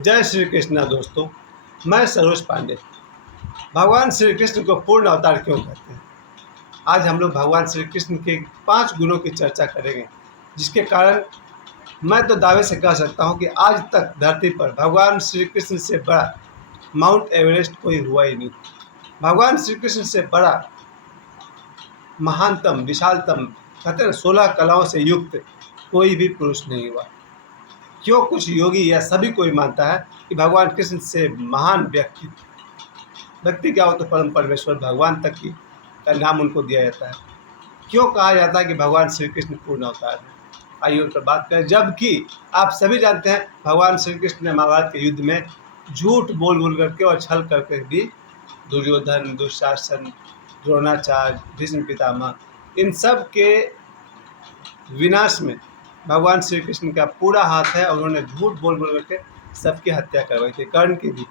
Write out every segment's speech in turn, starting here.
जय श्री कृष्णा दोस्तों। मैं सरोज पांडे। भगवान श्री कृष्ण को पूर्ण अवतार क्यों कहते हैं? आज हम लोग भगवान श्री कृष्ण के 5 गुणों की चर्चा करेंगे, जिसके कारण मैं तो दावे से कह सकता हूं कि आज तक धरती पर भगवान श्री कृष्ण से बड़ा माउंट एवरेस्ट कोई हुआ ही नहीं। भगवान श्री कृष्ण से बड़ा महानतम विशालतम कहते हैं 16 कलाओं से युक्त कोई भी पुरुष नहीं हुआ। क्यों कुछ योगी या सभी कोई मानता है कि भगवान कृष्ण से महान व्यक्ति क्या हो तो परम परमेश्वर भगवान तक की का नाम उनको दिया जाता है। क्यों कहा जाता है कि भगवान श्री कृष्ण पूर्ण अवतार है? आइए उस पर बात करें। जबकि आप सभी जानते हैं भगवान श्री कृष्ण ने महाभारत के युद्ध में झूठ बोल बोल करके और छल करके भी दुर्योधन, दुशासन, द्रोणाचार्य, भीष्म पितामह, इन सब के विनाश में भगवान श्री कृष्ण का पूरा हाथ है और उन्होंने झूठ बोल बोल करके सबकी हत्या करवाई थी, कर्ण की भी।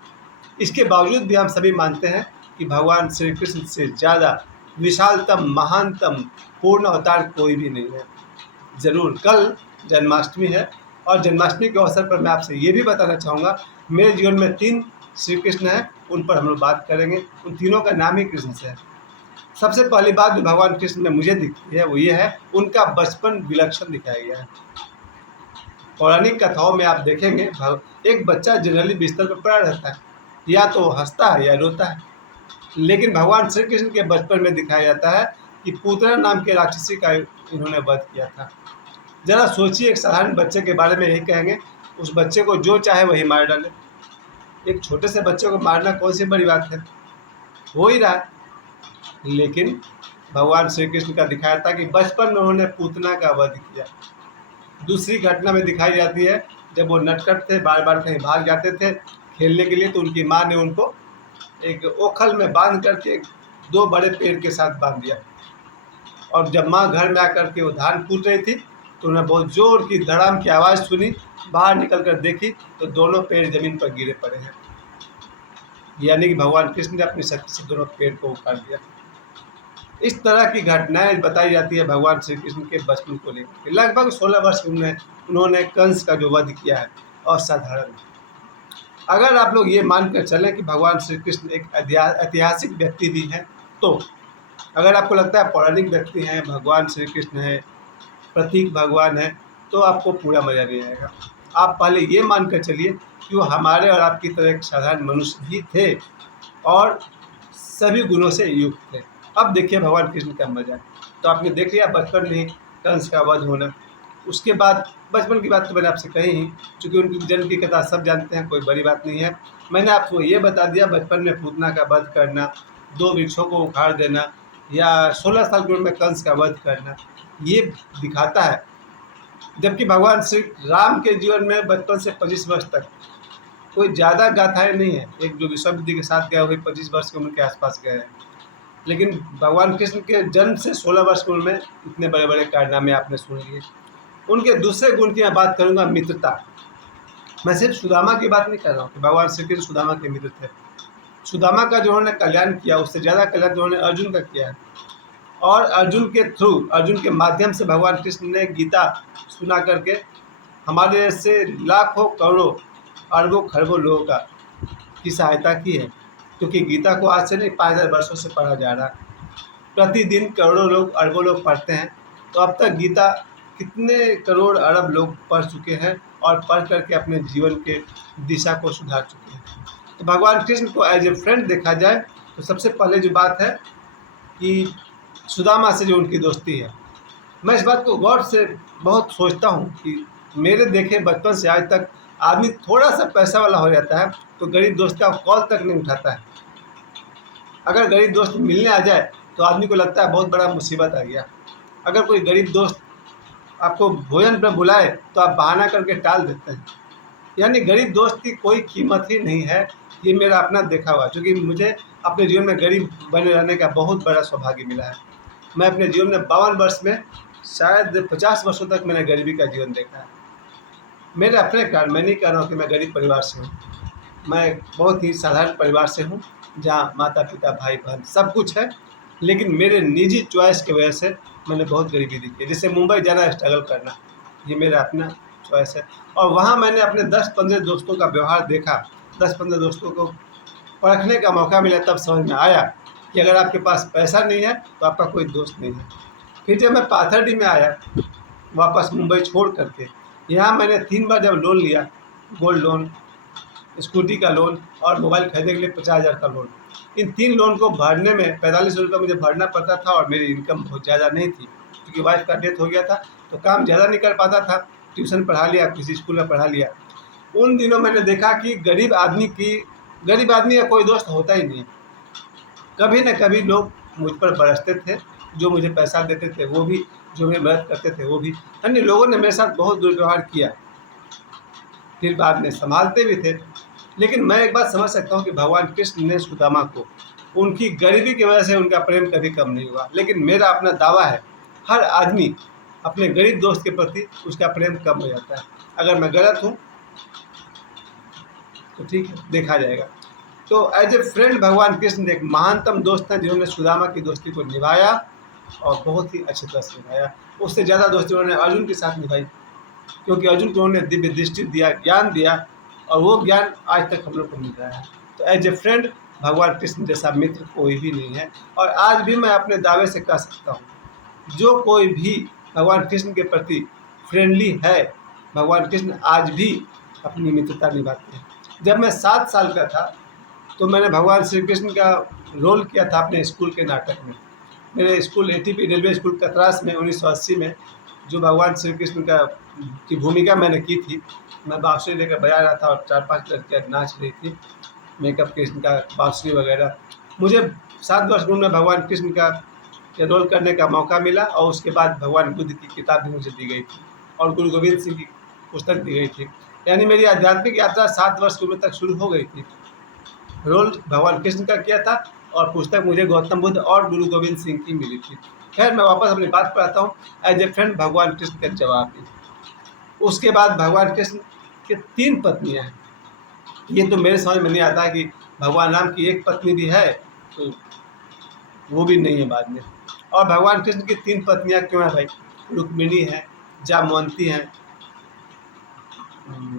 इसके बावजूद भी हम सभी मानते हैं कि भगवान श्री कृष्ण से ज़्यादा विशालतम महानतम पूर्ण अवतार कोई भी नहीं है। ज़रूर कल जन्माष्टमी है और जन्माष्टमी के अवसर पर मैं आपसे ये भी बताना चाहूँगा, मेरे जीवन में 3 श्री कृष्ण हैं, उन पर हम लोग बात करेंगे। उन तीनों का नाम ही कृष्ण से है। सबसे पहली बात जो भगवान कृष्ण में मुझे दिखती है वो ये है, उनका बचपन विलक्षण दिखाया गया है। पौराणिक कथाओं में आप देखेंगे एक बच्चा जनरली बिस्तर पर पड़ा रहता है, या तो हंसता है या रोता है। लेकिन भगवान श्री कृष्ण के बचपन में दिखाया जाता है कि पूतना नाम के राक्षसी का इन्होंने वध किया था। जरा सोचिए, एक साधारण बच्चे के बारे में यही कहेंगे, उस बच्चे को जो चाहे वही मार डाले। एक छोटे से बच्चे को मारना कौन सी बड़ी बात है, हो ही रहा है। लेकिन भगवान श्री कृष्ण का दिखाया था कि बचपन में उन्होंने पूतना का वध किया। दूसरी घटना में दिखाई जाती है, जब वो नटखट थे, बार बार कहीं भाग जाते थे खेलने के लिए, तो उनकी माँ ने उनको एक ओखल में बांध करके 2 बड़े पेड़ के साथ बांध दिया। और जब माँ घर में आकर के वो धान कूट रही थी तो उन्हें बहुत जोर की धड़ाम की आवाज़ सुनी। बाहर निकल कर देखी तो दोनों पेड़ जमीन पर गिरे पड़े हैं। यानी कि भगवान कृष्ण ने अपनी शक्ति से दोनों पेड़ को उखाड़ दिया। इस तरह की घटनाएं बताई जाती है भगवान श्री कृष्ण के बचपन को लेकर। लगभग 16 वर्ष में उन्होंने कंस का जो वध किया है, असाधारण। अगर आप लोग ये मानकर चलें कि भगवान श्री कृष्ण एक ऐतिहासिक व्यक्ति भी हैं, तो अगर आपको लगता है पौराणिक व्यक्ति हैं, भगवान श्री कृष्ण है, प्रतीक भगवान है, तो आपको पूरा मजा नहीं आएगा। आप पहले ये मानकर चलिए कि वो हमारे और आपकी तरह एक साधारण मनुष्य भी थे और सभी गुणों से युक्त थे। अब देखिए भगवान कृष्ण का मजा। तो आपने देख लिया बचपन में ही कंस का वध होना। उसके बाद बचपन की बात तो मैंने आपसे कही ही, चूँकि उनकी जन्म की कथा सब जानते हैं, कोई बड़ी बात नहीं है। मैंने आपको ये बता दिया बचपन में पूतना का वध करना, 2 वृक्षों को उखाड़ देना, या 16 साल की उम्र में कंस का वध करना, ये दिखाता है। जबकि भगवान श्री राम के जीवन में बचपन से 25 वर्ष तक कोई ज़्यादा गाथाएँ नहीं है। एक जो विश्वामित्र के साथ गया वही 25 वर्ष की उम्र के आसपास गए हैं। लेकिन भगवान कृष्ण के जन्म से 16 वर्ष की उम्र में इतने बड़े बड़े कारनामे आपने सुन लिए। उनके दूसरे गुण की मैं बात करूंगा, मित्रता। मैं सिर्फ सुदामा की बात नहीं कर रहा हूँ कि भगवान श्री कृष्ण सुदामा के मित्र थे। सुदामा का जो उन्होंने कल्याण किया, उससे ज़्यादा कल्याण जो उन्होंने अर्जुन का किया है। और अर्जुन के थ्रू, अर्जुन के माध्यम से भगवान कृष्ण ने गीता सुना करके हमारे से लाखों करोड़ों अरबों खरबों लोगों की सहायता की है। क्योंकि गीता को आज से नहीं 5000 वर्षों से पढ़ा जा रहा है। प्रतिदिन करोड़ों लोग, अरबों लोग पढ़ते हैं। तो अब तक गीता कितने करोड़ अरब लोग पढ़ चुके हैं और पढ़ करके अपने जीवन के दिशा को सुधार चुके हैं। तो भगवान कृष्ण को एज ए फ्रेंड देखा जाए तो सबसे पहले जो बात है कि सुदामा से जो उनकी दोस्ती है, मैं इस बात को गौर से बहुत सोचता हूँ कि मेरे देखे बचपन से आज तक आदमी थोड़ा सा पैसा वाला हो जाता है तो गरीब दोस्त का कॉल तक नहीं उठाता है। अगर गरीब दोस्त मिलने आ जाए तो आदमी को लगता है बहुत बड़ा मुसीबत आ गया। अगर कोई गरीब दोस्त आपको भोजन पर बुलाए तो आप बहाना करके टाल देते हैं। यानी गरीब दोस्त की कोई कीमत ही नहीं है। ये मेरा अपना देखा हुआ, क्योंकि मुझे अपने जीवन में गरीब बने रहने का बहुत बड़ा सौभाग्य मिला है। मैं अपने जीवन में 52 वर्ष में शायद 50 वर्षों तक मैंने गरीबी का जीवन देखा है। मेरे अपने कारण, मैं नहीं कह रहा हूँ कि मैं गरीब परिवार से हूँ। मैं बहुत ही साधारण परिवार से हूँ, जहाँ माता पिता भाई बहन सब कुछ है। लेकिन मेरे निजी चॉइस की वजह से मैंने बहुत गरीबी देखी है। जैसे मुंबई जाना, स्ट्रगल करना, ये मेरा अपना चॉइस है। और वहाँ मैंने अपने 10-15 दोस्तों का व्यवहार देखा, 10-15 दोस्तों को परखने का मौका मिला, तब समझ में आया कि अगर आपके पास पैसा नहीं है तो आपका कोई दोस्त नहीं है। फिर जब मैं पाथरडी में आया वापस मुंबई छोड़ करके, यहाँ मैंने 3 बार जब लोन लिया, गोल्ड लोन, स्कूटी का लोन और मोबाइल खरीदने के लिए 50,000 का लोन। इन 3 लोन को भरने में 45 रुपये मुझे भरना पड़ता था और मेरी इनकम बहुत ज़्यादा नहीं थी, क्योंकि वाइफ का डेथ हो गया था, तो काम ज़्यादा नहीं कर पाता था। ट्यूशन पढ़ा लिया, किसी स्कूल में पढ़ा लिया। उन दिनों मैंने देखा कि गरीब आदमी का कोई दोस्त होता ही नहीं। कभी न कभी लोग मुझ पर बरसते थे, जो मुझे पैसा देते थे वो भी, जो मेरी मदद करते थे वो भी। अन्य लोगों ने मेरे साथ बहुत दुर्व्यवहार किया, फिर बाद में संभालते भी थे। लेकिन मैं एक बात समझ सकता हूँ कि भगवान कृष्ण ने सुदामा को उनकी गरीबी की वजह से उनका प्रेम कभी कम नहीं हुआ। लेकिन मेरा अपना दावा है, हर आदमी अपने गरीब दोस्त के प्रति उसका प्रेम कम हो जाता है। अगर मैं गलत हूँ तो ठीक है, देखा जाएगा। तो एज ए फ्रेंड भगवान कृष्ण एक महानतम दोस्त हैं, जिन्होंने सुदामा की दोस्ती को निभाया और बहुत ही अच्छी तरह से निभाया। उससे ज़्यादा दोस्ती उन्होंने अर्जुन के साथ निभाई, क्योंकि अर्जुन को उन्होंने दिव्य दृष्टि दिया, ज्ञान दिया, और वो ज्ञान आज तक हम लोग को मिल रहा है। तो एज ए फ्रेंड भगवान कृष्ण जैसा मित्र कोई भी नहीं है। और आज भी मैं अपने दावे से कह सकता हूँ, जो कोई भी भगवान कृष्ण के प्रति फ्रेंडली है, भगवान कृष्ण आज भी अपनी मित्रता निभाते हैं। जब मैं 7 साल का था तो मैंने भगवान श्री कृष्ण का रोल किया था अपने स्कूल के नाटक में। मेरे school ATP railway school Katras में 1980 में जो भगवान श्री कृष्ण की भूमिका मैंने की थी। मैं बाँसुरी लेकर बजा रहा था और 4-5 लड़कियाँ नाच रही थी, मेकअप कृष्ण का, बाँसुरी वगैरह। मुझे 7 वर्ष में भगवान कृष्ण का रोल करने का मौका मिला, और उसके बाद भगवान बुद्ध की किताब भी मुझे दी गई थी और गुरु गोविंद सिंह की पुस्तक दी गई थी। यानी मेरी आध्यात्मिक यात्रा 7 वर्ष की उम्र तक शुरू हो गई थी। रोल भगवान कृष्ण का किया था और पुस्तक मुझे गौतम बुद्ध और गुरु गोविंद सिंह की मिली थी। खैर, मैं वापस अपनी बात पर आता हूँ। एज ए फ्रेंड भगवान कृष्ण का जवाब दी। उसके बाद भगवान कृष्ण की 3 पत्नियाँ हैं। ये तो मेरे समझ में नहीं आता है कि भगवान राम की एक पत्नी भी है, तो वो भी नहीं है बाद में। और भगवान कृष्ण की 3 पत्नियाँ क्यों हैं भाई? रुक्मिणी है, जामवंती हैं,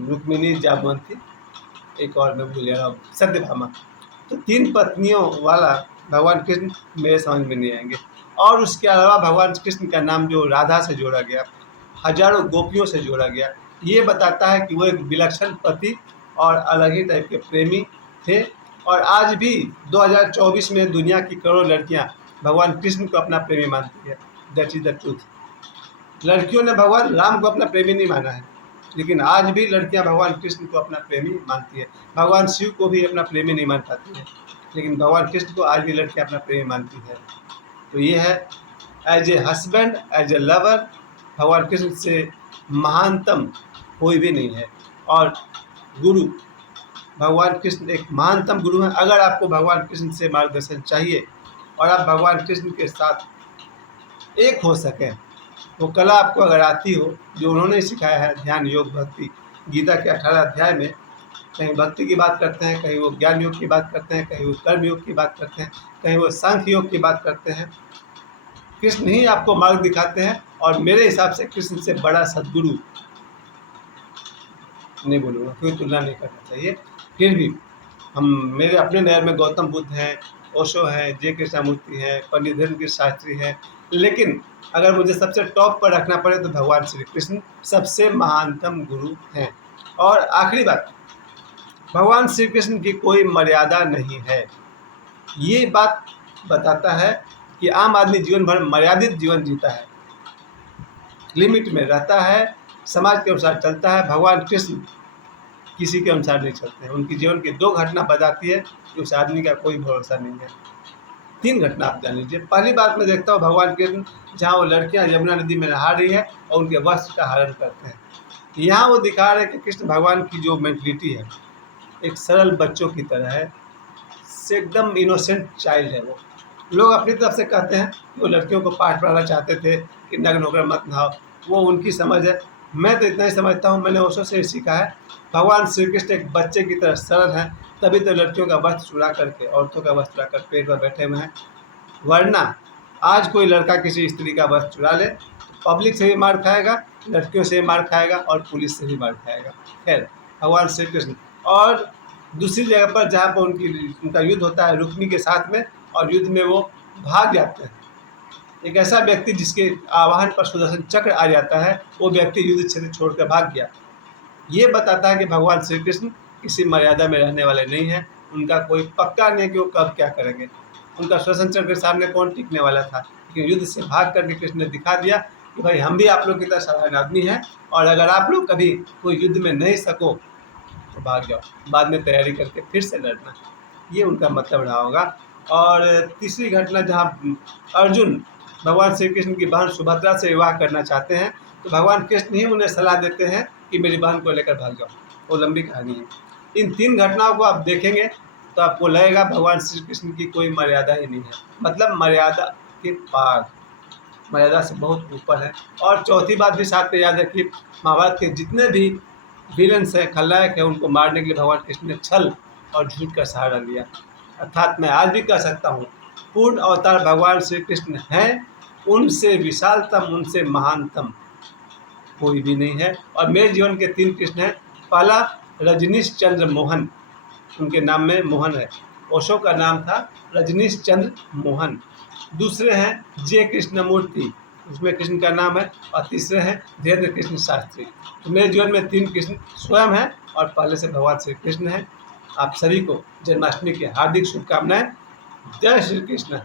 रुक्मिणी, जामवंती, एक और मैं भूल रहा हूँ, सत्यभामा। तो 3 पत्नियों वाला भगवान कृष्ण मेरे समझ में नहीं आएंगे। और उसके अलावा भगवान कृष्ण का नाम जो राधा से जोड़ा गया, हजारों गोपियों से जोड़ा गया, ये बताता है कि वो एक विलक्षण पति और अलग ही टाइप के प्रेमी थे। और आज भी 2024 में दुनिया की करोड़ों लड़कियां भगवान कृष्ण को अपना प्रेमी मानती है। That is the truth. लड़कियों ने भगवान राम को अपना प्रेमी नहीं माना है, लेकिन आज भी लड़कियां भगवान कृष्ण को अपना प्रेमी मानती है। भगवान शिव को भी अपना प्रेमी नहीं मान पाती है, लेकिन भगवान कृष्ण को आज भी लड़कियां अपना प्रेमी मानती है। तो ये है, as a husband, as a lover, भगवान कृष्ण से महानतम कोई भी नहीं है। और गुरु, भगवान कृष्ण एक महानतम गुरु हैं। अगर आपको भगवान कृष्ण से मार्गदर्शन चाहिए और आप भगवान कृष्ण के साथ एक हो सकें, वो कला आपको अगर आती हो जो उन्होंने सिखाया है, ध्यान, योग, भक्ति, गीता के 18 अध्याय में कहीं भक्ति की बात करते हैं, कहीं वो ज्ञान योग की बात करते हैं, कहीं वो कर्म योग की बात करते हैं, कहीं वो सांख्य योग की बात करते हैं। कृष्ण ही आपको मार्ग दिखाते हैं। और मेरे हिसाब से कृष्ण से बड़ा सद्गुरु नहीं बोलूँगा, कोई तुलना नहीं करना चाहिए। फिर भी मेरे अपने नज़र में गौतम बुद्ध हैं, ओशो हैं, जे कृष्णामूर्ति हैं, पंडित धर्मवीर शास्त्री हैं। लेकिन अगर मुझे सबसे टॉप पर रखना पड़े तो भगवान श्री कृष्ण सबसे महानतम गुरु हैं। और आखिरी बात, भगवान श्री कृष्ण की कोई मर्यादा नहीं है। ये बात बताता है कि आम आदमी जीवन भर मर्यादित जीवन जीता है, लिमिट में रहता है, समाज के अनुसार चलता है। भगवान कृष्ण किसी के अनुसार नहीं चलते हैं। उनकी जीवन की 2 घटना बताती है कि उस आदमी का कोई भरोसा नहीं है। 3 घटना आप जान लीजिए। पहली बात मैं देखता हूँ भगवान कृष्ण जहाँ वो लड़कियाँ यमुना नदी में नहा रही है और उनके वस्त्र का हरण करते हैं। यहाँ वो दिखा रहे हैं कि कृष्ण भगवान की जो मेंटलिटी है एक सरल बच्चों की तरह है, एकदम इनोसेंट चाइल्ड है वो। लोग अपनी तरफ से कहते हैं कि वो लड़कियों को पाठ पढ़ाना चाहते थे कि नग्न होकर मत नहाओ, वो उनकी समझ है। मैं तो इतना ही समझता हूँ, मैंने ओशो से सीखा है, भगवान श्री कृष्ण एक बच्चे की तरह सरल हैं, तभी तो लड़कियों का वस्त्र चुरा करके, औरतों का वस्त्र चुरा कर पेट पर बैठे हुए हैं। वरना आज कोई लड़का किसी स्त्री का वस्त्र चुरा ले तो पब्लिक से भी मार खाएगा, लड़कियों से भी मार खाएगा और पुलिस से भी मार खाएगा। खैर, भगवान श्री कृष्ण और दूसरी जगह पर जहाँ पर उनका युद्ध होता है रुक्मिणी के साथ में, और युद्ध में वो भाग जाते हैं। एक ऐसा व्यक्ति जिसके आवाहन पर सुदर्शन चक्र आ जाता है, वो व्यक्ति युद्ध क्षेत्र छोड़कर भाग गया। ये बताता है कि भगवान श्री कृष्ण किसी मर्यादा में रहने वाले नहीं हैं। उनका कोई पक्का नहीं है कि वो कब क्या करेंगे। उनका सुदर्शन चक्र के सामने कौन टिकने वाला था, लेकिन युद्ध से भाग करके कृष्ण ने दिखा दिया कि भाई हम भी आप लोग की तरह साधारण आदमी हैं, और अगर आप लोग कभी कोई युद्ध में नहीं सको तो भाग जाओ, बाद में तैयारी करके फिर से लड़ना। ये उनका मतलब रहा होगा। और तीसरी घटना, जहाँ अर्जुन भगवान श्री कृष्ण की बहन सुभद्रा से विवाह करना चाहते हैं, तो भगवान कृष्ण ही उन्हें सलाह देते हैं कि मेरी बहन को लेकर भाग जाओ। वो लंबी कहानी है। इन 3 घटनाओं को आप देखेंगे तो आपको लगेगा भगवान श्री कृष्ण की कोई मर्यादा ही नहीं है, मतलब मर्यादा के पार, मर्यादा से बहुत ऊपर है। और चौथी बात भी साथ में याद रखिए, महाभारत के जितने भी विलन्स हैं, खलनायक हैं, उनको मारने के लिए भगवान कृष्ण ने छल और झूठ का सहारा लिया। अर्थात मैं आज भी कह सकता हूँ, पूर्ण अवतार भगवान श्री कृष्ण हैं, उनसे विशालतम, उनसे महानतम कोई भी नहीं है। और मेरे जीवन के 3 कृष्ण हैं। पहला रजनीश चंद्र मोहन, उनके नाम में मोहन है, ओशो का नाम था रजनीश चंद्र मोहन। दूसरे हैं जे कृष्णमूर्ति, उसमें कृष्ण का नाम है। और तीसरे हैं धीरेन्द्र कृष्ण शास्त्री। तो मेरे जीवन में 3 कृष्ण स्वयं हैं और पहले से भगवान श्री कृष्ण हैं। आप सभी को जन्माष्टमी की हार्दिक शुभकामनाएं। जय श्री कृष्ण।